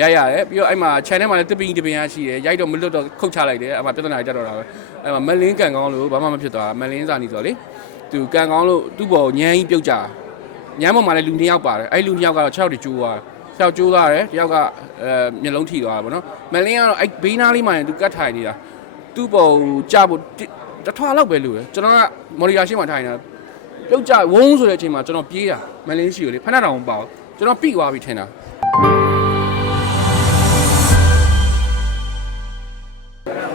ရိုက်ရတယ်ပြီးတော့အဲ့မှာ channel မှာလည်းတပင်းတပင်းရရှိတယ်ရိုက်တော့မလွတ်တော့ခုတ်ချလိုက်တယ်အဲ့မှာပြဿနာတက်တော့တာပဲအဲ့မှာမလင်းကန်ကောင်းလို့ဘာမှမဖြစ်သွားမလင်းစာနေဆိုတော့လေသူကန်ကောင်းလို့သူ့ဘောညမ်းကြီးပြုတ်ကြညမ်းပေါ်မှာလည်းလူနှစ်ယောက်ပါတယ်အဲ့လူနှစ်ယောက်ကတော့6ယောက်တကျိုးသွား6ယောက်ကျိုးသွားတယ်တယောက်ကအဲမျက်လုံးထိသွားတာပေါ့နော်မလင်းကတော့အဲ့ဘေးနားလေးမှာသူကတ်ထိုင်နေတာသူ့ဘောကြဖို့တထွားလောက်ပဲလို့ကျွန်တော်ကမော်ရီယာရှင်းမှာထိုင်နေတာပြုတ်ကြဝုန်းဆိုတဲ့အချိန်မှာကျွန်တော်ပြေးတာမလင်းရှိကိုလေဖက်နှက်တောင်မပေါ့ကျွန်တော်ပြီးသွားပြီထင်တာ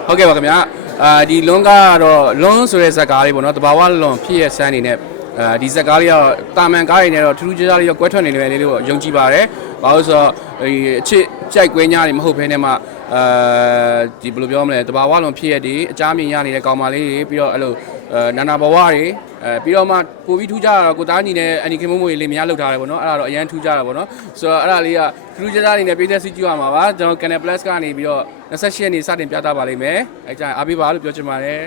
ဟုတ်ကဲ့ပါခင်ဗျာအာဒီလွန်ကတော့လွန်ဆိုတဲ့ဇက်ကားလေးပေါ့နော်တဘာဝလွန်ဖြစ်ရဲ့ဆန်းအနေနဲ့အာဒီဇက်ကားလေးကတော့တာမန်ကားတွေနဲ့တော့ထူးထူးခြားခြားလေးတော့ကွဲထွက်နေတယ်လေးလို့ယုံကြည်ပါတယ်ဘာလို့ဆိုတော့ဒီအချစ်ကြိုက်ကွဲညားတွေမဟုတ်ဘဲနဲ့မှအာဒီဘယ်လိုပြောမလဲတဘာဝလွန်ဖြစ်ရဲ့ဒီအကြမ်းမြင်ရနေတဲ့ကောင်မလေးတွေပြီးတော့အဲ့လိုအာ နာနာဘဝတွေအဲပြီးတော့မှပိုပြီးထူးခြားတာတော့ကိုသားညီနဲ့အန်နီခင်မမွေလေးများလောက်ထားတယ်ပေါ့နော်အဲ့ဒါတော့အရန်ထူးခြားတာပေါ့နော်ဆိုတော့အဲ့ဒါလေးကထူးခြားခြားအနေနဲ့ပြည်သက်စီကြည့်ရမှာပါကျွန်တော် Canal Plus ကနေပြီးတော့28ရက်နေ့စတင်ပြသပါလိမ့်မယ်အဲကြရင်အားပေးပါလို့ပြောချင်ပါတယ်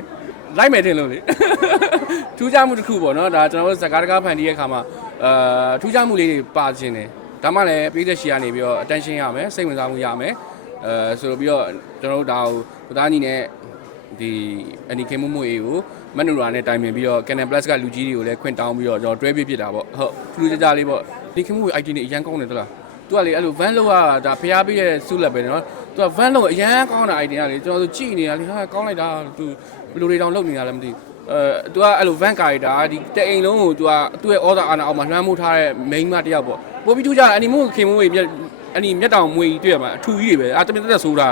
လိုက်မယ်တင်လို့လေထူးခြားမှုတစ်ခုပေါ့နော်ဒါကျွန်တော်တို့ဇကားတကားဖန်တီးရဲ့ခါမှာအာထူးခြားမှုလေးတွေပါခြင်းတယ်ဒါမှလည်းပြည်သက်ရှိကနေပြီးတော့ attention ရမယ်စိတ်ဝင်စားမှုရမယ်အဲဆိုတော့ပြီးတော့ကျွန်တော်တို့ဒါကိုကိုသားညီနဲ့ ဒီအန်နီခင်မမွေကိုမန်နူရာနဲ့တိုင်ပင်ပြီးတော့ Canon Plus ကလူကြီးတွေကိုလည်းခွင့်တောင်းပြီးတော့ကျွန်တော်တွဲပြစ်ဖြစ်တာပေါ့ဟုတ်ထူးထူးခြားခြားလေးပေါ့ဒီခင်မမွေ ID နဲ့အရန်ကောင်းတယ်တလားသူကလေအဲ့လို van လောက်ရတာဖျားပေးတဲ့စုလက်ပဲနော်သူက van လောက်အရန်ကောင်းတာ ID ကလေကျွန်တော်တို့ကြည့်နေတာလေဟာကောင်းလိုက်တာသူဘယ်လိုတွေတောင်လုပ်နေတာလဲမသိဘူးအဲသူကအဲ့လို van ကာရီတာဒီတအိမ်လုံးကိုသူကသူ့ရဲ့ order အာနာအောက်မှာလွှမ်းမိုးထားတဲ့ main မတစ်ယောက်ပေါ့ပို့ပြီးထူးခြားတယ်အနီမို့ခင်မွေမျက်အနီမျက်တောင်မွေတွေ့ရမှာအထူကြီးတွေပဲအာတမင်တက်တက်ဆိုးတာ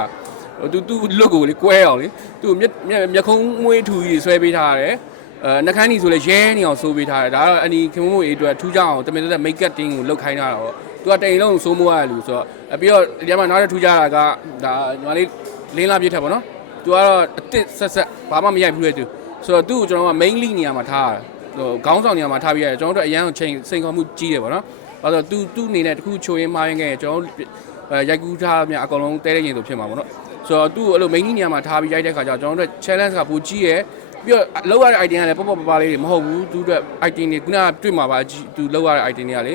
သူသူလွတ်ကိုလေကွဲအောင်လေသူမျက်မျက်မျက်ခုံးမွေးထူကြီးဆွဲပေးထားရတယ်အဲနှကန်းကြီးဆိုလဲရဲနေအောင်ဆိုးပေးထားတယ်ဒါကတော့အနီခင်မွေအတွက်ထူးခြားအောင်တမင်တက်တက် make up တင်းကိုလုပ်ခိုင်းထားတာပေါ့သူကတိန်လုံးစိုးမိုးရလူဆိုတော့ပြီးတော့ဒီမှာနောက်တစ်ထူးခြားတာကဒါညီမလေးလင်းလာပြစ်ထက်ပေါ့နော်သူကတော့အစ်စ်ဆက်ဆက်ဘာမှမရိုက်ဘူးလေသူဆိုတော့သူ့ကိုကျွန်တော်က main lead နေရာမှာထားတာဟိုခေါင်းဆောင်နေရာမှာထားပြရတယ်ကျွန်တော်တို့အရန်ကိုချိန်စိန်ခေါ်မှုကြီးတယ်ပေါ့နော်ဘာလို့သူသူ့အနေနဲ့တခုချိုရင်းမားရင်းခဲ့ကျွန်တော်အဲရိုက်ကူးထားမြအကောင်လုံးတဲတဲ့ရင်ဆိုဖြစ်မှာပေါ့နော် ဆိုတော့သူ့ကိုအဲ့လို main lead နေရာမှာထားပြီးရိုက်တဲ့ခါကျတော့ကျွန်တော်တို့ challenge ကပိုကြီးရယ်ပြီးတော့လောက်ရတဲ့ item ကလည်းပေါ့ပေါ့ပပလေးတွေမဟုတ်ဘူးသူတို့ item တွေခုနကတွေ့မှာပါသူလောက်ရတဲ့ item တွေကလေ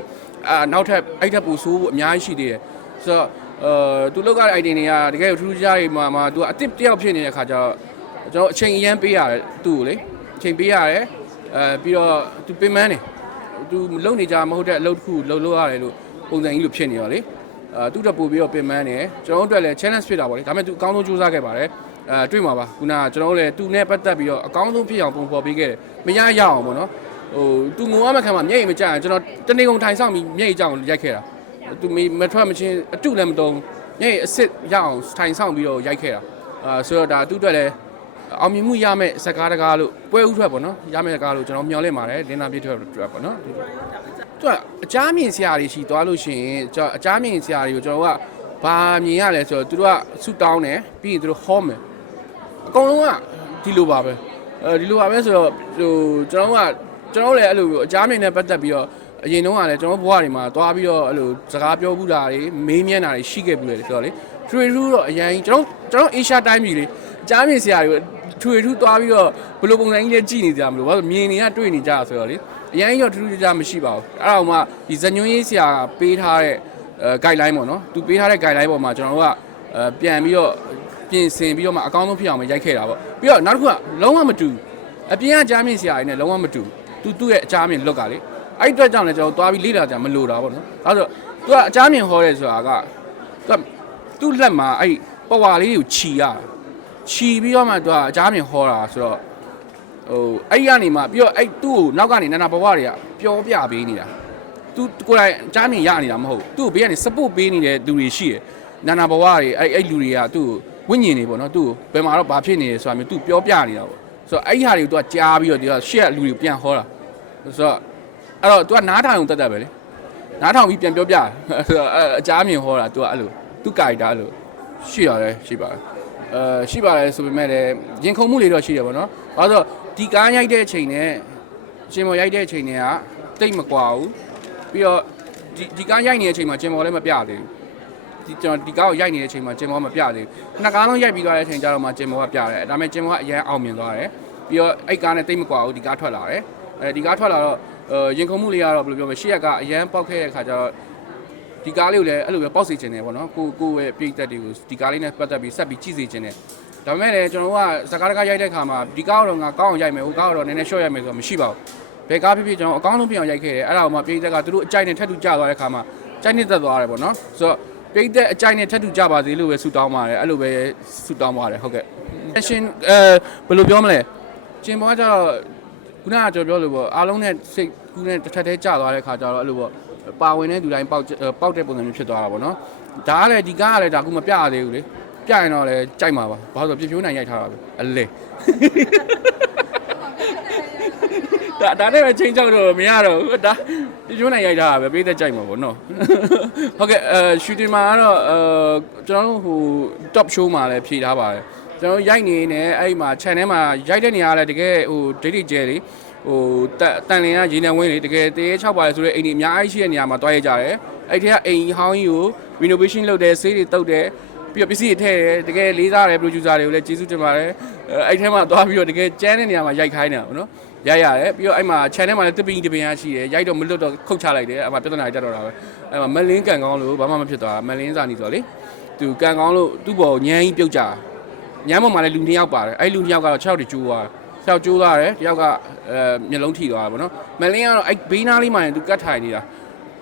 အာနောက်ထပ်အဲ့ထက်ပိုဆိုးဖို့အများကြီးရှိသေးတယ်ဆိုတော့အဲသူလောက်ရတဲ့ item တွေကတကယ်ထူးထူးခြားခြားတွေမှာမှာသူကအစ်စ်တယောက်ဖြစ်နေတဲ့ခါကျတော့ကျွန်တော်အချိန်အရန်ပေးရတယ်သူ့ကိုလေအချိန်ပေးရတယ်အဲပြီးတော့သူပင်မန်းတယ်သူလုံနေကြမဟုတ်တဲ့အလုပ်တစ်ခုလုပ်လို့ရတယ်လို့ပုံစံကြီးလို့ဖြစ်နေရောလေ အဲသူ့တက်ပို့ပြီးတော့ပင်မန်းတယ်ကျွန်တော်တို့အတွက်လည်း challenge ဖြစ်တာပေါ့လေဒါပေမဲ့သူအကောင်းဆုံးကြိုးစားခဲ့ပါတယ်အဲတွေ့မှာပါခုနကကျွန်တော်တို့လည်းသူနဲ့ပတ်သက်ပြီးတော့အကောင်းဆုံးဖြစ်အောင်ပုံဖော်ပေးခဲ့တယ်မရရအောင်ပေါ့နော်ဟိုသူငုံရမယ့်ခံမှာမျက်ရည်မကျရင်ကျွန်တော်တနေကုန်ထိုင်ဆောင်ပြီးမျက်ရည်ကြောင်ရိုက်ခဲ့တာသူမထွက်မချင်းအတုလည်းမတုံမျက်ရည်အစ်စ်ရအောင်ထိုင်ဆောင်ပြီးတော့ရိုက်ခဲ့တာအာဆိုတော့ဒါသူ့အတွက်လည်းအောင်မြင်မှုရမယ့်ဇက်ကားတကားလို့ပွဲဥထွက်ပေါ့နော်ရမယ့်ဇက်ကားလို့ကျွန်တော်မျှော်လင့်ပါတယ်လင်းနာပြည့်ထွက်ထွက်ပေါ့နော် သူကအကြမ်းမြင်ဆရာတွေရှိသွားလို့ရှိရင်ကျွန်တော်အကြမ်းမြင်ဆရာတွေကိုကျွန်တော်ကဘာမြင်ရလဲဆိုတော့သူတို့ကဆူတောင်းတယ်ပြီးရင်သူတို့ဟောမယ်အကုန်လုံးကဒီလိုပါပဲအဲဒီလိုပါပဲဆိုတော့ဟိုကျွန်တော်ကကျွန်တော်လည်းအဲ့လိုအကြမ်းမြင်နဲ့ပတ်သက်ပြီးတော့အရင်တုန်းကလည်းကျွန်တော်ဘဝတွေမှာသွားပြီးတော့အဲ့လိုစကားပြောဘူးတာတွေမေးမြန်းတာတွေရှိခဲ့ဘူးလေဆိုတော့လေထွေထူးတော့အရင်ကျွန်တော်ကျွန်တော်အေရှာတိုင်းပြည်လေအကြမ်းမြင်ဆရာတွေထွေထူးသွားပြီးတော့ဘယ်လိုပုံစံကြီးလဲကြည်နေကြမလို့ဘာလို့မြင်နေရတွေ့နေကြဆိုတော့လေ အရင်ရောထူးထူးခြားမရှိပါဘူးအဲ့ဒါမှဒီဇညွန်းရေးဆရာပေးထားတဲ့အဲ guideline ပေါ့နော်သူပေးထားတဲ့ guideline ပေါ်မှာကျွန်တော်တို့ကအဲပြန်ပြီးတော့ပြင်ဆင်ပြီးတော့မှအကောင်းဆုံးဖြစ်အောင်ရိုက်ခဲ့တာပေါ့ပြီးတော့နောက်တစ်ခုကလုံးဝမတူအပြင်ကကြားမြင့်ဆရာတွေနဲ့လုံးဝမတူသူသူ့ရဲ့အကြားမြင့်လွတ်ကလေအဲ့ဒီအတွက်ကြောင့်လည်းကျွန်တော်သွားပြီးလေ့လာကြမလို့တာပေါ့နော်အဲ့တော့သူကအကြားမြင့်ဟောတဲ့ဆိုတာကသူကသူ့လက်မှာအဲ့ပဝါလေးကိုခြီရခြီပြီးတော့မှသူကအကြားမြင့်ဟောတာဆိုတော့ ဟိုအဲ့ဒီကနေမှပြီးတော့အဲ့သူ့ကိုနောက်ကနေနာနာဘဝတွေကပျော်ပြပေးနေတာသူကိုယ်တိုင်အကြားမြင်ရနေတာမဟုတ်ဘူးသူ့ကိုဘေးကနေ support ပေးနေတဲ့လူတွေရှိတယ်နာနာဘဝတွေအဲ့အဲ့လူတွေကသူ့ကိုဝိညာဉ်တွေပေါ့နော်သူ့ကိုဘယ်မှာတော့ဘာဖြစ်နေလဲဆိုတာမျိုးသူပြောပြနေတာပေါ့ဆိုတော့အဲ့ဒီဟာတွေကိုသူကကြားပြီးတော့ဒီကရှေ့ကလူတွေပြန်ဟောတာဆိုတော့အဲ့တော့သူကနားထောင်ုံတက်တက်ပဲလေနားထောင်ပြီးပြန်ပြောပြဆိုတော့အဲ့အကြားမြင်ဟောတာသူကအဲ့လိုသူ့ကာရီတာအဲ့လိုရှိရတယ်ရှိပါတယ်အဲရှိပါတယ်ဆိုပေမဲ့လည်းရင်ခုန်မှုတွေတော့ရှိတယ်ပေါ့နော်ဘာလို့ဆိုတော့ ဒီကားရိုက်တဲ့အချိန်နဲ့ရှင်မော်ရိုက်တဲ့အချိန်တွေကတိတ်မကွာဘူးပြီးတော့ဒီဒီကားရိုက်နေတဲ့အချိန်မှာကျင်မော်လည်းမပြသေးဘူးဒီကျွန်တော်ဒီကားကိုရိုက်နေတဲ့အချိန်မှာကျင်မော်မပြသေးဘူးနှစ်ကားလုံးရိုက်ပြီးသွားတဲ့အချိန်ကျတော့မှကျင်မော်ကပြတယ်ဒါပေမဲ့ကျင်မော်ကအရင်အောင်မြင်သွားတယ်ပြီးတော့အဲ့ကားနဲ့တိတ်မကွာဘူးဒီကားထွက်လာတယ်အဲဒီကားထွက်လာတော့အဲရင်ခုန်မှုလေးကတော့ဘယ်လိုပြောမလဲရှေ့ရက်ကအရင်ပေါက်ခဲ့တဲ့ခါကျတော့ဒီကားလေးကိုလည်းအဲ့လိုပဲပေါက်စေချင်တယ်ပေါ့နော်ကိုကိုရဲ့ပြည်သက်တွေကိုဒီကားလေးနဲ့ပတ်သက်ပြီးဆက်ပြီးကြည့်စေချင်တယ် ဒါပေမဲ့လည်းကျွန်တော်တို့ကစကားတကားရိုက်တဲ့ခါမှာဒီကားတော့ငါကောင်းအောင်ရိုက်မယ်ဟိုကားတော့နည်းနည်း short ရိုက်မယ်ဆိုတော့မရှိပါဘူးဘယ်ကားဖြစ်ဖြစ်ကျွန်တော်အကောင်းဆုံးပြအောင်ရိုက်ခဲ့တယ်အဲ့ဒါကိုမှပြည်သက်ကသူတို့အကြိုက်နဲ့ထပ်တူကြသွားတဲ့ခါမှာကြိုက်နေသက်သွားတယ်ပေါ့နော်ဆိုတော့ပြည်သက်အကြိုက်နဲ့ထပ်တူကြပါစေလို့ပဲဆုတောင်းပါတယ်အဲ့လိုပဲဆုတောင်းပါတယ်ဟုတ်ကဲ့ရှင်အဲဘယ်လိုပြောမလဲကျင်ပေါ်ကကျတော့ခုနကကျွန်တော်ပြောလို့ပေါ့အားလုံးနဲ့စိတ်ကူးနဲ့တစ်ထက်တည်းကြာသွားတဲ့ခါကျတော့အဲ့လိုပေါ့ပါဝင်တဲ့လူတိုင်းပေါက်ပေါက်တဲ့ပုံစံမျိုးဖြစ်သွားတာပေါ့နော်ဒါကလည်းဒီကားကလည်းဒါကူမပြရသေးဘူးလေ ပြရင်တော့လည်းကြိုက်မှာပါဘာလို့ဆိုပြပြိုးနိုင်ရိုက်ထားတာပဲအလဲဒါဒါနဲ့ပဲချင်းချောက်တော့မရတော့ဘူးဒါပြပြိုးနိုင်ရိုက်ထားတာပဲပေးတဲ့ကြိုက်မှာပေါ့နော်ဟုတ်ကဲ့အဲရှူတင်မှာကတော့အဲကျွန်တော်တို့ဟို top show မှာလည်းဖြေထားပါတယ်ကျွန်တော်ရိုက်နေနေအဲ့မှာ channel မှာရိုက်တဲ့နေရာကလည်းတကယ်ဟိုဒိတ်ဒိတ်ကျဲလေဟိုတန်လင်ကရေနံဝင်းလေတကယ်တေး6ပါလေဆိုတော့အိမ်ကြီးအများကြီးရှိတဲ့နေရာမှာတွားရကြတယ်အဲ့ထက်ကအိမ်ဟောင်းကြီးကို renovation လုပ်တယ်ဆေးတွေတုပ်တယ် ပြီးတော့ပစ္စည်းတွေထည့်တယ်တကယ်လေးစားတယ် producer တွေကိုလည်းကျေးဇူးတင်ပါတယ်အဲ့ထဲမှာသွားပြီးတော့တကယ်ကျန်းတဲ့နေရာမှာရိုက်ခိုင်းနေတာပေါ့နော်ရိုက်ရတယ်ပြီးတော့အဲ့မှာ channel မှာလည်းတစ်ပင်းတစ်ပင်းရရှိတယ်ရိုက်တော့မလွတ်တော့ခုတ်ချလိုက်တယ်အဲ့မှာပြဿနာတက်တော့တာပဲအဲ့မှာမလင်းကန်ကောင်းလို့ဘာမှမဖြစ်သွားမလင်းစာနီဆိုတော့လေသူကန်ကောင်းလို့သူ့ဘောညမ်းကြီးပြုတ်ကြညမ်းပေါ်မှာလည်းလူနှစ်ယောက်ပါတယ်အဲ့လူနှစ်ယောက်ကတော့6ယောက်တကျိုးသွား6ယောက်ကျိုးသွားတယ်တယောက်ကအဲမျက်လုံးထိသွားတယ်ပေါ့နော်မလင်းကတော့အဲ့ဘေးနားလေးမှာရင်သူကတ်ထိုင်နေတာ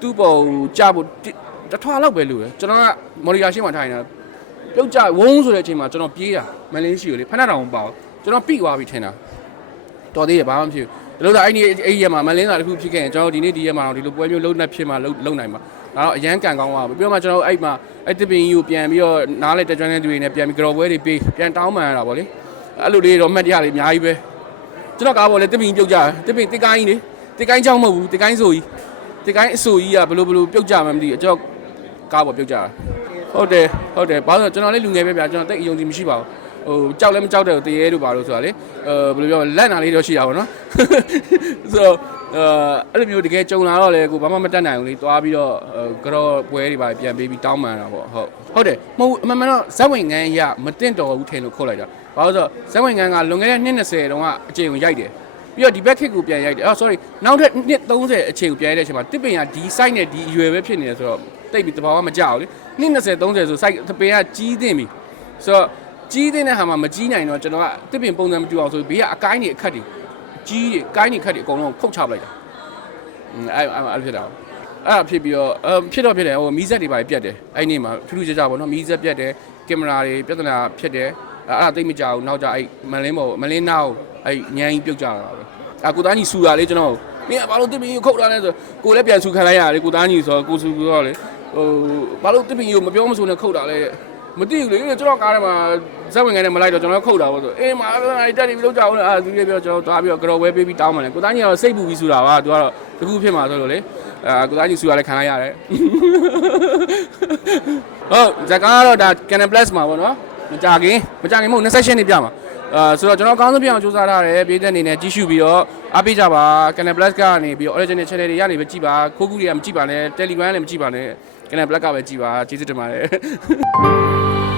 သူ့ဘောကြဖို့တထွာလောက်ပဲလို့တယ်ကျွန်တော်ကမော်ရီယာရှင်းမှာထိုင်နေတာ ပြုတ်ကြဝုန်းဆိုတဲ့အချိန်မှာကျွန်တော်ပြေးတာမလင်းရှိကိုလေဖက်နှက်တောင်မပေါ့ကျွန်တော်ပြိသွားပြီထင်တာတော်သေးတယ်ဘာမှမဖြစ်ဘူးဒါလို့ဒါအဲ့ဒီအဲ့ဒီရက်မှာမလင်းစာတစ်ခုဖြစ်ခဲ့ရင်ကျွန်တော်ဒီနေ့ဒီရက်မှာတော့ဒီလိုပွဲမျိုးလုံးနဲ့ဖြစ်မှာလုံးလုံးနိုင်မှာဒါတော့အရန်ကန်ကောင်းသွားပြီပြီးတော့မှကျွန်တော်အဲ့မှာအဲ့တပင်ကြီးကိုပြန်ပြီးတော့နားလေတက်ကြွတဲ့သူတွေနဲ့ပြန်ပြီးကြော်ပွဲတွေပေးပြန်တောင်းပန်ရတာဗောလေအဲ့လိုလေးတော့မှတ်တရလေးအများကြီးပဲကျွန်တော်ကားပေါ်လေတပင်ကြီးပြုတ်ကြတယ်တပင်တစ်ကိုင်းကြီးလေတစ်ကိုင်းချောင်းမဟုတ်ဘူးတစ်ကိုင်းဆိုကြီးတစ်ကိုင်းအဆိုကြီးကဘယ်လိုဘယ်လိုပြုတ်ကြမှမသိဘူးကျွန်တော်ကားပေါ်ပြုတ်ကြတာ ဟုတ်တယ်ဟုတ်တယ်ဘာလို့လဲကျွန်တော်လည်းလူငယ်ပဲဗျာကျွန်တော်တိတ်အယုံကြည်မရှိပါဘူးဟိုကြောက်လည်းမကြောက်တဲ့တရေတို့ပါလို့ဆိုတာလေအဲဘယ်လိုပြောလက်နာလေးတော့ရှိတာပေါ့နော်ဆိုတော့အဲအဲ့လိုမျိုးတကယ်ကြုံလာတော့လေကိုဘာမှမတတ်နိုင်ဘူးလေတွားပြီးတော့ကြောပွဲတွေပါပြန်ပေးပြီးတောင်းပန်တာပေါ့ဟုတ်ဟုတ်တယ်မဟုတ်အမှန်မှန်တော့ဇက်ဝင်ငန်းရမတင့်တော်ဘူးထင်လို့ခုတ်လိုက်တာဘာလို့ဆိုဇက်ဝင်ငန်းကလွန်ခဲ့တဲ့နှစ်20တုန်းကအချိန်ကိုရိုက်တယ်ပြီးတော့ဒီဘက်ခစ်ကိုပြန်ရိုက်တယ်အော် sorry နောက်ထပ်နှစ်30အချိန်ကိုပြန်ရိုက်တဲ့အချိန်မှာတစ်ပင်ကဒီ site နဲ့ဒီအရွယ်ပဲဖြစ်နေတယ်ဆိုတော့ တိတ်ပြီးတဘာဝမကြောက်ဘူးလေနှစ်20 30ဆို site တစ်ပင်ကကြီးသင့်ပြီဆိုတော့ကြီးတဲ့ဟာမှာမကြီးနိုင်တော့ကျွန်တော်ကတစ်ပင်ပုံစံမတူအောင်ဆိုဘေးကအကိုင်းတွေအခက်တွေကြီးတွေကိုင်းတွေခက်တွေအကုန်လုံးခုတ်ချပလိုက်တာအဲ့အဲ့အဲ့ဖြစ်တာအဲ့ဒါဖြစ်ပြီးတော့အဖြစ်တော့ဖြစ်တယ်ဟိုမီးစက်တွေပါပြတ်တယ်အဲ့နေ့မှာထူးထူးခြားခြားပေါ့နော်မီးစက်ပြတ်တယ်ကင်မရာတွေပြဿနာဖြစ်တယ်အဲ့ဒါသိမကြဘူးနောက်ကြအဲ့မလင်းပေါ်မလင်းနောက်အဲ့ညမ်းကြီးပြုတ်ကြတာပဲအဲ့ကိုသားကြီးဆူတာလေကျွန်တော်မင်းကဘာလို့တစ်ပင်ကိုခုတ်တာလဲဆိုကိုလည်းပြန်ဆူခံလိုက်ရတယ်ကိုသားကြီးဆိုတော့ကိုဆူတော့လေ ဟိုဘာလို့တစ်ပင်ကိုမပြောမဆိုနဲ့ခုတ်တာလဲမသိဘူးလေကျွန်တော်ကားထဲမှာဇက်ဝင်ငယ်နဲ့မလိုက်တော့ကျွန်တော်ခုတ်တာပေါ့ဆိုအေးမာအဲ့တက်နေပြီးလောက်ကြအောင်လေအာသူတွေပြောကျွန်တော်သွားပြီးတော့ကြော်ဝဲပေးပြီးတောင်းမှလည်းကိုသားကြီးကတော့စိတ်ပူပြီးဆူတာပါသူကတော့တခုဖြစ်မှာဆိုလို့လေအာကိုသားကြီးဆူရလဲခံလိုက်ရတယ်ဟုတ်ဇက်ကားကတော့ဒါ Canon Plus မှာပေါ့နော်မကြခင်မကြခင်မဟုတ်28နှစ်ပြမှာအာဆိုတော့ကျွန်တော်အကောင်းဆုံးပြအောင်စူးစမ်းထားတယ်ပြည်သက်အနေနဲ့ကြီးစုပြီးတော့အားပေးကြပါ Canon Plus ကနေပြီးတော့ original channel တွေရနေပဲကြည့်ပါခိုးကူတွေကမကြည့်ပါနဲ့ Telegram လည်းမကြည့်ပါနဲ့ Canon Plus ကပဲကြည့်ပါကျေးဇူးတင်ပါတယ်